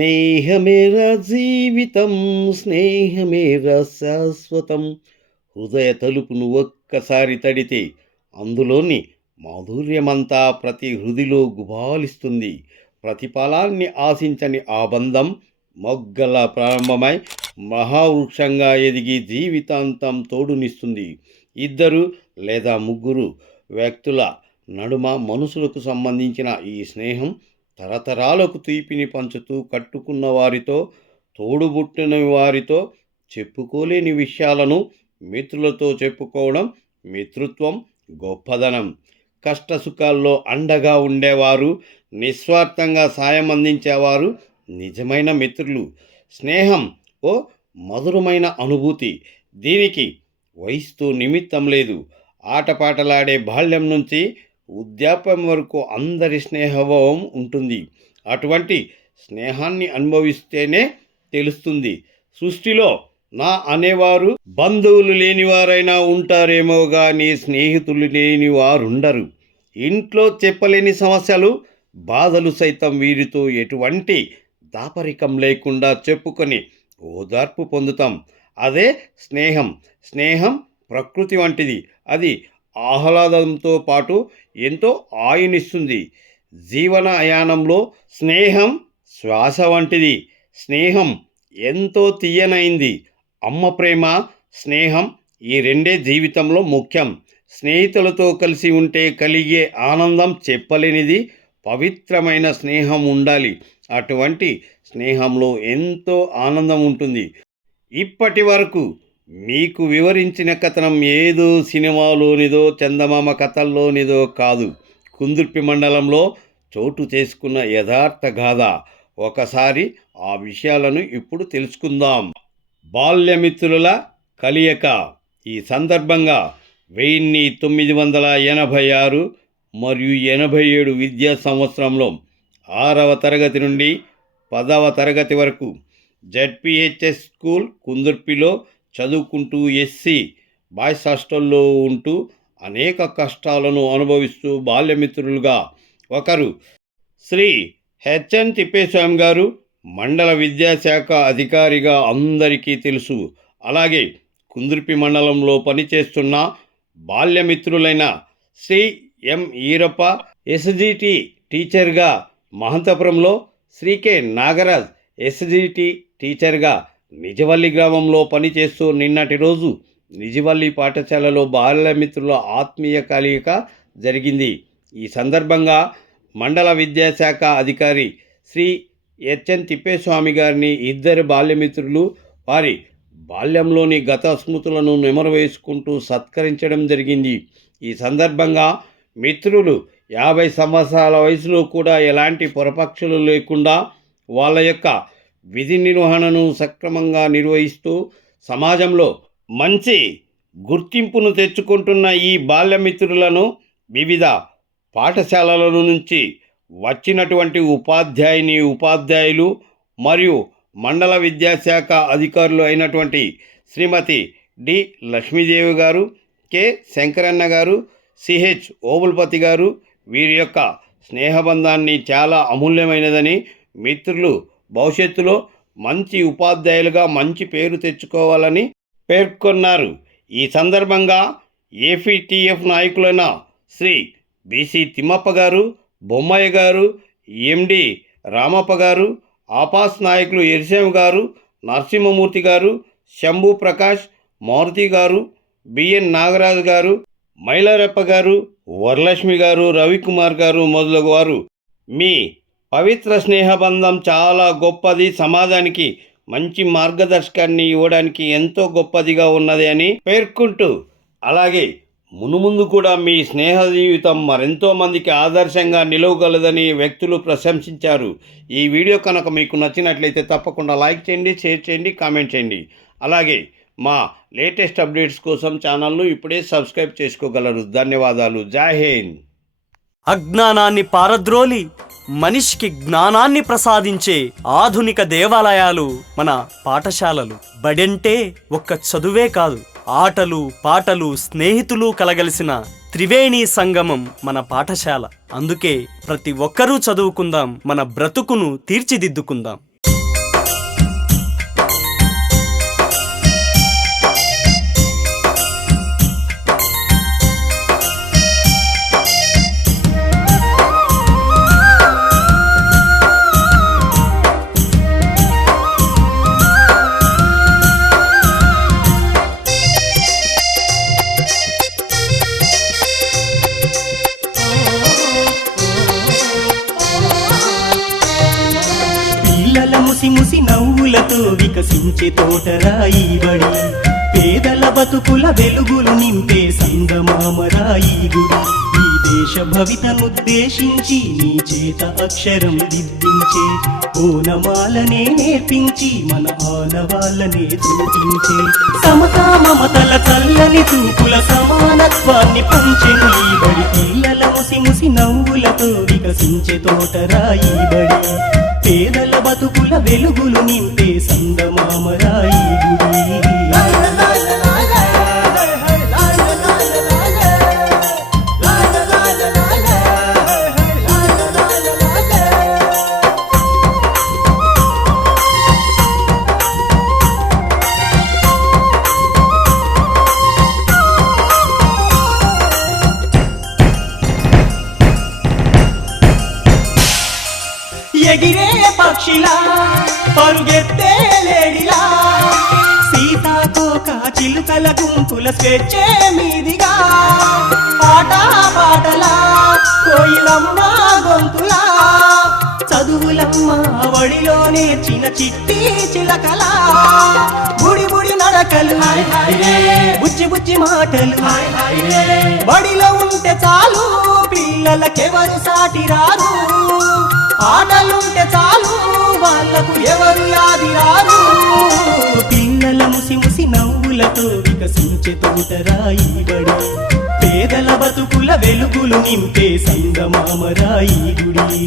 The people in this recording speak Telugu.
స్నేహమేర జీవితం స్నేహమేర శాశ్వతం. హృదయ తలుపును ఒక్కసారి తడితే అందులోని మాధుర్యమంతా ప్రతి హృదిలో గుబాలిస్తుంది. ప్రతిఫలాన్ని ఆశించని ఆ బంధం మొగ్గల ప్రారంభమై మహావృక్షంగా ఎదిగి జీవితాంతం తోడునిస్తుంది. ఇద్దరు లేదా ముగ్గురు వ్యక్తుల నడుమ మనుషులకు సంబంధించిన ఈ స్నేహం తరతరాలకు తీపిని పంచుతూ కట్టుకున్న వారితో తోడుబుట్టిన వారితో చెప్పుకోలేని విషయాలను మిత్రులతో చెప్పుకోవడం మిత్రుత్వం గొప్పదనం. కష్టసుఖాల్లో అండగా ఉండేవారు నిస్వార్థంగా సాయం అందించేవారు నిజమైన మిత్రులు. స్నేహం ఓ మధురమైన అనుభూతి. దీనికి వయసుతో నిమిత్తం లేదు. ఆటపాటలాడే బాల్యం నుంచి వృద్ధాప్యం వరకు అందరి స్నేహభావం ఉంటుంది. అటువంటి స్నేహాన్ని అనుభవిస్తేనే తెలుస్తుంది. సృష్టిలో నా అనేవారు బంధువులు లేనివారైనా ఉంటారేమో కానీ స్నేహితులు లేని వారుండరు ఇంట్లో చెప్పలేని సమస్యలు బాధలు సైతం వీరితో ఎటువంటి దాపరికం లేకుండా చెప్పుకొని ఓదార్పు పొందుతాం. అదే స్నేహం. స్నేహం ప్రకృతి వంటిది. అది ఆహ్లాదంతో పాటు ఎంతో ఆయునిస్తుంది. జీవనయానంలో స్నేహం శ్వాస వంటిది. స్నేహం ఎంతో తీయనైంది. అమ్మ ప్రేమ స్నేహం ఈ రెండే జీవితంలో ముఖ్యం. స్నేహితులతో కలిసి ఉంటే కలిగే ఆనందం చెప్పలేనిది పవిత్రమైన స్నేహం ఉండాలి. అటువంటి స్నేహంలో ఎంతో ఆనందం ఉంటుంది. ఇప్పటి వరకు మీకు వివరించిన కథనం ఏదో సినిమాలోనిదో చందమామ కథల్లోనిదో కాదు. కుందుర్పి మండలంలో చోటు చేసుకున్న యథార్థ గాథ. ఒకసారి ఆ విషయాలను ఇప్పుడు తెలుసుకుందాం. బాల్యమిత్రుల కలియక. ఈ సందర్భంగా వెయ్యిన్ని తొమ్మిది వందల ఎనభై ఆరు మరియు ఎనభై ఏడు విద్యా సంవత్సరంలో ఆరవ తరగతి నుండి పదవ తరగతి వరకు జడ్పిహెచ్ఎస్ స్కూల్ కుందుర్పిలో చదువుకుంటూ ఎస్సీ బాయ్స్ హాస్టల్లో ఉంటూ అనేక కష్టాలను అనుభవిస్తూ బాల్యమిత్రులుగా ఒకరు శ్రీ హెచ్ఎన్ తిప్పేస్వామి గారు మండల విద్యాశాఖ అధికారిగా అందరికీ తెలుసు. అలాగే కుందుర్పి మండలంలో పనిచేస్తున్న బాల్యమిత్రులైన శ్రీ ఎం. ఈరప్ప ఎస్జిటి టీచర్గా మహంతపురంలో శ్రీ కె. నాగరాజ్ ఎస్జిటి టీచర్గా నిజవల్లి గ్రామంలో పనిచేస్తూ నిన్నటి రోజు నిజవల్లి పాఠశాలలో బాల్యమిత్రుల ఆత్మీయ కలయిక జరిగింది. ఈ సందర్భంగా మండల విద్యాశాఖ అధికారి శ్రీ హెచ్ఎన్ తిప్పేస్వామి గారిని ఇద్దరు బాల్యమిత్రులు వారి బాల్యంలోని గత స్మృతులను నెమరవేసుకుంటూ సత్కరించడం జరిగింది. ఈ సందర్భంగా మిత్రులు యాభై సంవత్సరాల వయసులో కూడా ఎలాంటి పొరపక్షులు లేకుండా వాళ్ళ యొక్క విధి నిర్వహణను సక్రమంగా నిర్వహిస్తూ సమాజంలో మంచి గుర్తింపును తెచ్చుకుంటున్న ఈ బాల్యమిత్రులను వివిధ పాఠశాలల నుంచి వచ్చినటువంటి ఉపాధ్యాయుని ఉపాధ్యాయులు మరియు మండల విద్యాశాఖ అధికారులు అయినటువంటి శ్రీమతి డి లక్ష్మీదేవి గారు కె శంకరన్న గారు సిహెచ్ ఓబుల్పతి గారు వీరి యొక్క స్నేహబంధాన్ని చాలా అమూల్యమైనదని మిత్రులు భవిష్యత్తులో మంచి ఉపాధ్యాయులుగా మంచి పేరు తెచ్చుకోవాలని పేర్కొన్నారు. ఈ సందర్భంగా ఏపీటీఎఫ్ నాయకులైన శ్రీ బీసీ తిమ్మప్ప గారు బొమ్మయ్య గారు ఎండి రామప్ప గారు ఆపాస్ నాయకులు ఎరిసేమ గారు నరసింహమూర్తి గారు శంభు ప్రకాష్ మారుతి గారు బిఎన్ నాగరాజు గారు మైలారప్ప గారు వరలక్ష్మి గారు రవికుమార్ గారు మొదలగు వారు మీ పవిత్ర స్నేహబంధం చాలా గొప్పది. సమాజానికి మంచి మార్గదర్శకాన్ని ఇవ్వడానికి ఎంతో గొప్పదిగా ఉన్నది అని పేర్కొంటూ అలాగే మునుముందు కూడా మీ స్నేహ జీవితం మరెంతో మందికి ఆదర్శంగా నిలవగలదని వ్యక్తులు ప్రశంసించారు. ఈ వీడియో కనుక మీకు నచ్చినట్లయితే తప్పకుండా లైక్ చేయండి షేర్ చేయండి కామెంట్ చేయండి. అలాగే మా లేటెస్ట్ అప్డేట్స్ కోసం ఛానల్ను ఇప్పుడే సబ్స్క్రైబ్ చేసుకోగలరు. ధన్యవాదాలు. జై హింద్. అజ్ఞానాన్ని పారద్రోలి మనిషికి జ్ఞానాన్ని ప్రసాదించే ఆధునిక దేవాలయాలు మన పాఠశాలలు. బడంటే ఒక్క చదువే కాదు ఆటలు పాటలు స్నేహితులు కలగలిసిన త్రివేణి సంగమం మన పాఠశాల. అందుకే ప్రతి ఒక్కరూ చదువుకుందాం మన బ్రతుకును తీర్చిదిద్దుకుందాం. పూలతో వికసించే తోటరాయి బడి పేదల బతుకుల వెలుగులు నింపే సంగమామరాయి గుడి. ఈ దేశ భవితనుద్దేశించి నీ చేత అక్షరం దిద్దించే ఓనమాలనే నేర్పించి మన ఆనవాళ్ళనే చూపించే. సమతా మమతల చల్లని చూపుల సమానత్వాన్ని పంచెను ఈ బడి. పిల్లల ముసి ముసి నవ్వులతో వికసించే తోటరాయి బడి. పేదల బతుకుల వెలుగులు నింపే పక్షిలా పరుగెత్తే లేడిలా. సీతాకోక చిలుకల గుంపుల స్వేచ్ఛే మీదిగా. పాట పాటలా కోయిలమ్మ గొంతులా. చదువులమ్మ వడిలో నేర్చిన చిట్టి చిలకలా. బుడి బుడి నడకలు బుచ్చి బుచ్చి మాటలు. బడిలో ఉంటే చాలు పిల్లలకెవరు సాటి రారు ఆటలుంటే చాలు వాళ్ళకు ఎవరు యాది రాదు పిల్లల ముసి ముసి నవ్వులతో వికసించే తోటరాయి బడి పేదల బతుకుల వెలుగులు నింపే సంగమామరాయి గుడి.